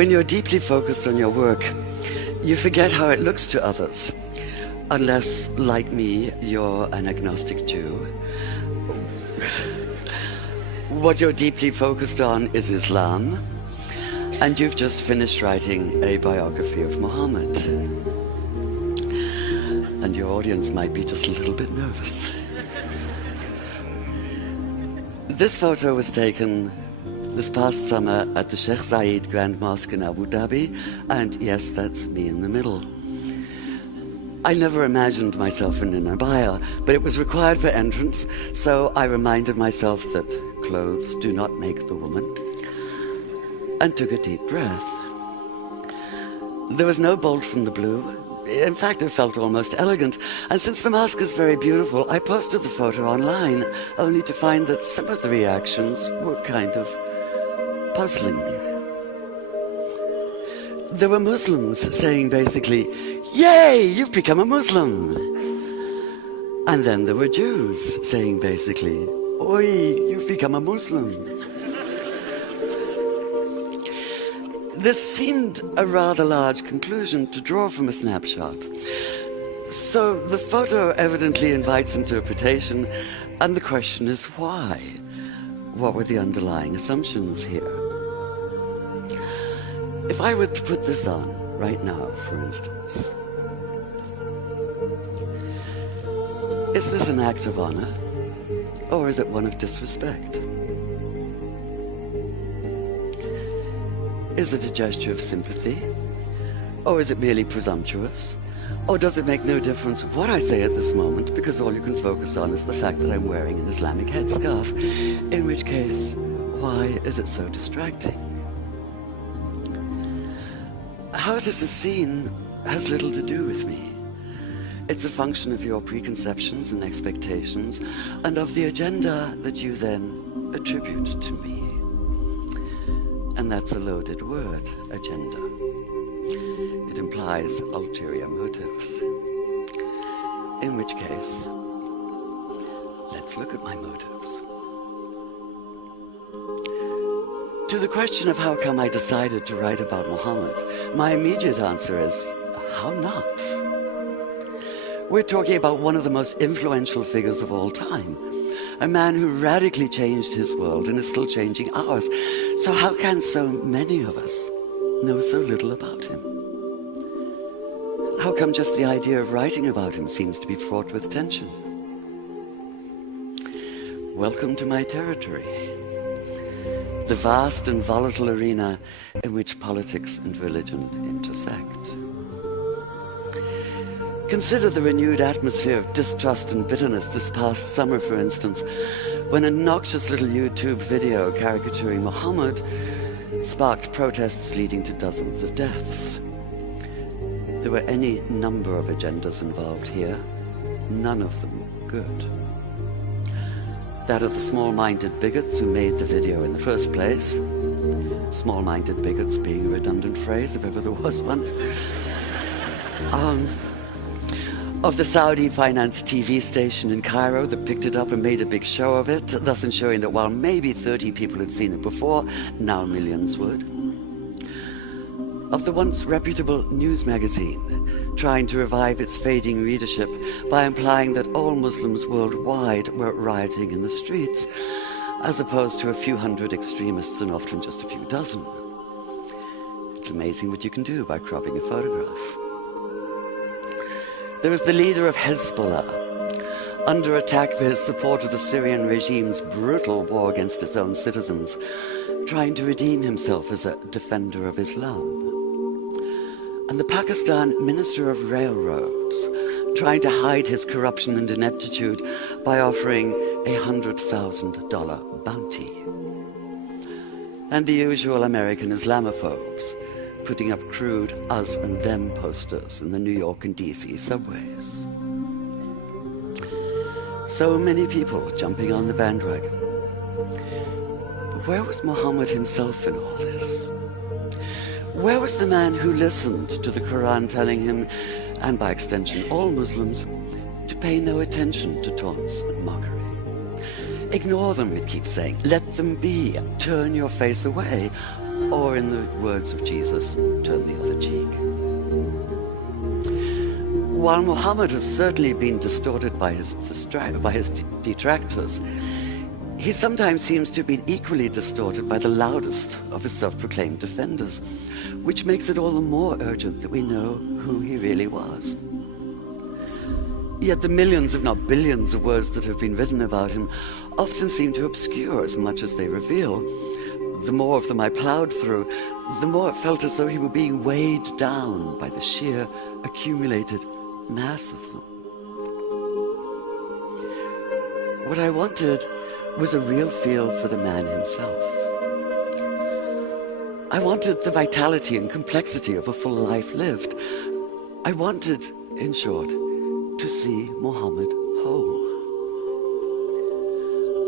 When you're deeply focused on your work, you forget how it looks to others. Unless, like me, you're an agnostic Jew. What you're deeply focused on is Islam, and you've just finished writing a biography of Muhammad. And your audience might be just a little bit nervous. This photo was taken this past summer at the Sheikh Zayed Grand Mosque in Abu Dhabi, and yes, that's me in the middle. I never imagined myself in an abaya, but it was required for entrance, so I reminded myself that clothes do not make the woman, and took a deep breath. There was no bolt from the blue. In fact, it felt almost elegant, and since the mosque is very beautiful, I posted the photo online, only to find that some of the reactions were kind of puzzling. There were Muslims saying basically, "Yay, you've become a Muslim!" And then there were Jews saying basically, "Oi, you've become a Muslim." This seemed a rather large conclusion to draw from a snapshot. So the photo evidently invites interpretation, and the question is why? What were the underlying assumptions here? If I were to put this on right now, for instance, is this an act of honor, or is it one of disrespect? Is it a gesture of sympathy, or is it merely presumptuous? Or does it make no difference what I say at this moment, because all you can focus on is the fact that I'm wearing an Islamic headscarf, in which case, why is it so distracting? How this is seen has little to do with me. It's a function of your preconceptions and expectations, and of the agenda that you then attribute to me. And that's a loaded word, agenda. It implies ulterior motives. In which case, let's look at my motives. To the question of how come I decided to write about Muhammad, my immediate answer is, how not? We're talking about one of the most influential figures of all time. A man who radically changed his world and is still changing ours. So how can so many of us know so little about him? How come just the idea of writing about him seems to be fraught with tension? Welcome to my territory, the vast and volatile arena in which politics and religion intersect. Consider the renewed atmosphere of distrust and bitterness this past summer, for instance, when a noxious little YouTube video caricaturing Muhammad sparked protests leading to dozens of deaths. There were any number of agendas involved here, none of them good. That of the small-minded bigots who made the video in the first place, small-minded bigots being a redundant phrase if ever there was one, of the Saudi-financed TV station in Cairo that picked it up and made a big show of it, thus ensuring that while maybe 30 people had seen it before, now millions would. Of the once reputable news magazine, trying to revive its fading readership by implying that all Muslims worldwide were rioting in the streets, as opposed to a few hundred extremists and often just a few dozen. It's amazing what you can do by cropping a photograph. There was the leader of Hezbollah, under attack for his support of the Syrian regime's brutal war against its own citizens, trying to redeem himself as a defender of Islam. And the Pakistan Minister of Railroads, trying to hide his corruption and ineptitude by offering a $100,000 bounty. And the usual American Islamophobes, putting up crude us and them posters in the New York and DC subways. So many people jumping on the bandwagon. But where was Muhammad himself in all this? Where was the man who listened to the Quran telling him, and by extension all Muslims, to pay no attention to taunts and mockery? Ignore them, it keeps saying. Let them be. Turn your face away. or in the words of Jesus, turn the other cheek. While Muhammad has certainly been distorted by his detractors, he sometimes seems to have been equally distorted by the loudest of his self-proclaimed defenders, which makes it all the more urgent that we know who he really was. Yet the millions, if not billions, of words that have been written about him often seem to obscure as much as they reveal. The more of them I plowed through, the more it felt as though he were being weighed down by the sheer accumulated mass of them. What I wanted was a real feel for the man himself. I wanted the vitality and complexity of a full life lived. I wanted, in short, to see Muhammad whole.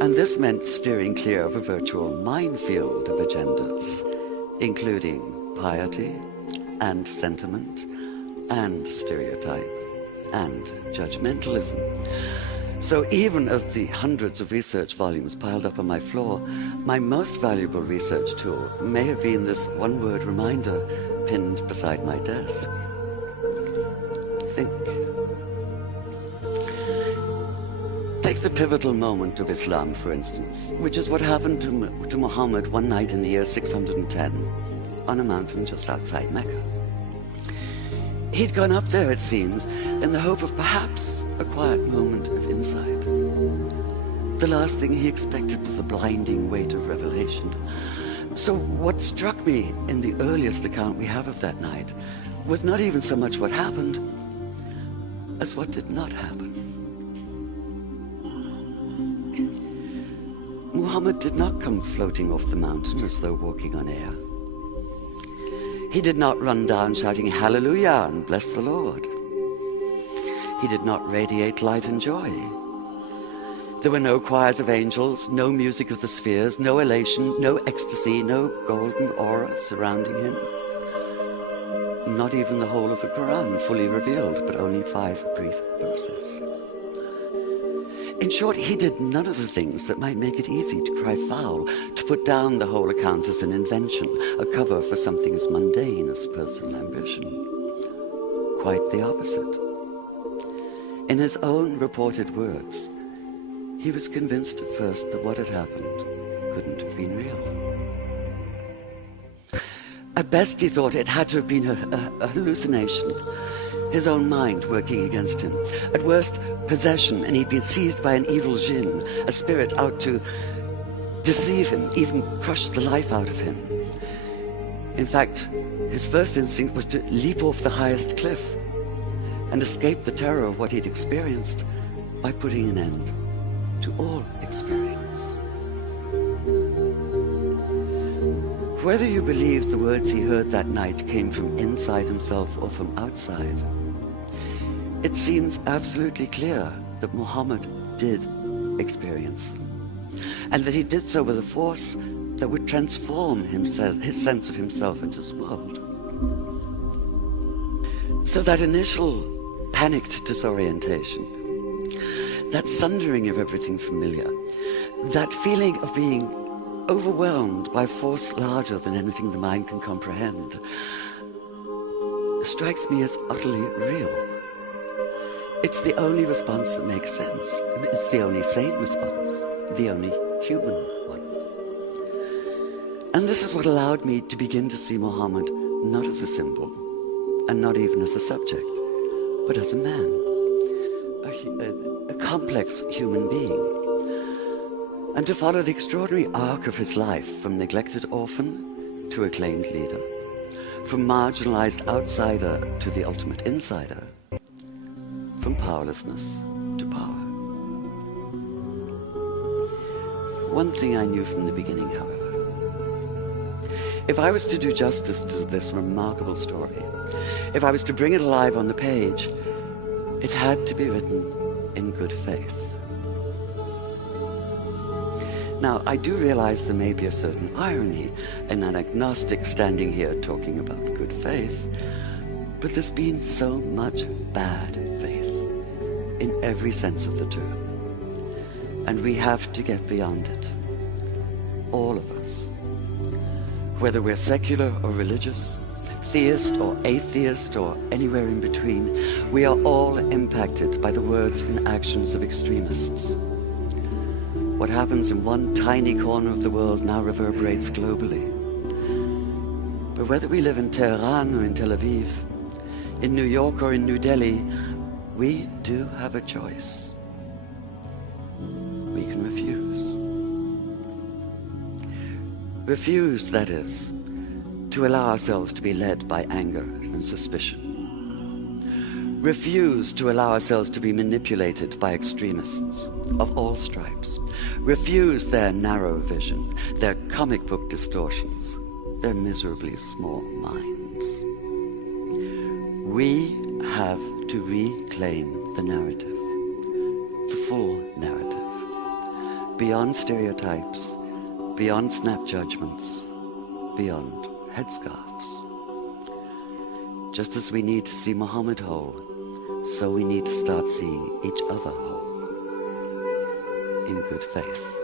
And this meant steering clear of a virtual minefield of agendas, including piety and sentiment and stereotype and judgmentalism. So even as the hundreds of research volumes piled up on my floor, my most valuable research tool may have been this one-word reminder pinned beside my desk. Think. Take the pivotal moment of Islam, for instance, which is what happened to Muhammad one night in the year 610 on a mountain just outside Mecca. He'd gone up there, it seems, in the hope of perhaps a quiet moment of insight. The last thing he expected was the blinding weight of revelation. So what struck me in the earliest account we have of that night was not even so much what happened as what did not happen. Muhammad did not come floating off the mountain as though walking on air. He did not run down shouting hallelujah and bless the Lord. He did not radiate light and joy. There were no choirs of angels, no music of the spheres, no elation, no ecstasy, no golden aura surrounding him. Not even the whole of the Quran fully revealed, but only 5 brief verses. In short, he did none of the things that might make it easy to cry foul, to put down the whole account as an invention, a cover for something as mundane as personal ambition. Quite the opposite. In his own reported words, he was convinced at first that what had happened couldn't have been real. At best, he thought it had to have been a hallucination, his own mind working against him. At worst, possession, and he'd been seized by an evil jinn, a spirit out to deceive him, even crush the life out of him. In fact, his first instinct was to leap off the highest cliff and escape the terror of what he'd experienced by putting an end to all experience. Whether you believe the words he heard that night came from inside himself or from outside, it seems absolutely clear that Muhammad did experience them, and that he did so with a force that would transform himself, his sense of himself and his world. So that initial panicked disorientation, that sundering of everything familiar, that feeling of being overwhelmed by a force larger than anything the mind can comprehend, strikes me as utterly real. It's the only response that makes sense. It's the only sane response, the only human one. And this is what allowed me to begin to see Muhammad not as a symbol, and not even as a subject, but as a man, a complex human being, and to follow the extraordinary arc of his life from neglected orphan to acclaimed leader, from marginalized outsider to the ultimate insider, from powerlessness to power. One thing I knew from the beginning, however. If I was to do justice to this remarkable story, if I was to bring it alive on the page, it had to be written in good faith. Now, I do realize there may be a certain irony in an agnostic standing here talking about good faith, but there's been so much bad faith in every sense of the term, and we have to get beyond it. All of us. Whether we're secular or religious, theist or atheist or anywhere in between, we are all impacted by the words and actions of extremists. What happens in one tiny corner of the world now reverberates globally. But whether we live in Tehran or in Tel Aviv, in New York or in New Delhi, we do have a choice. We can refuse. Refuse, that is, to allow ourselves to be led by anger and suspicion. Refuse to allow ourselves to be manipulated by extremists of all stripes. Refuse their narrow vision, their comic book distortions, their miserably small minds. We have to reclaim the narrative, the full narrative, beyond stereotypes, beyond snap judgments, beyond headscarves. Just as we need to see Muhammad whole, so we need to start seeing each other whole, in good faith.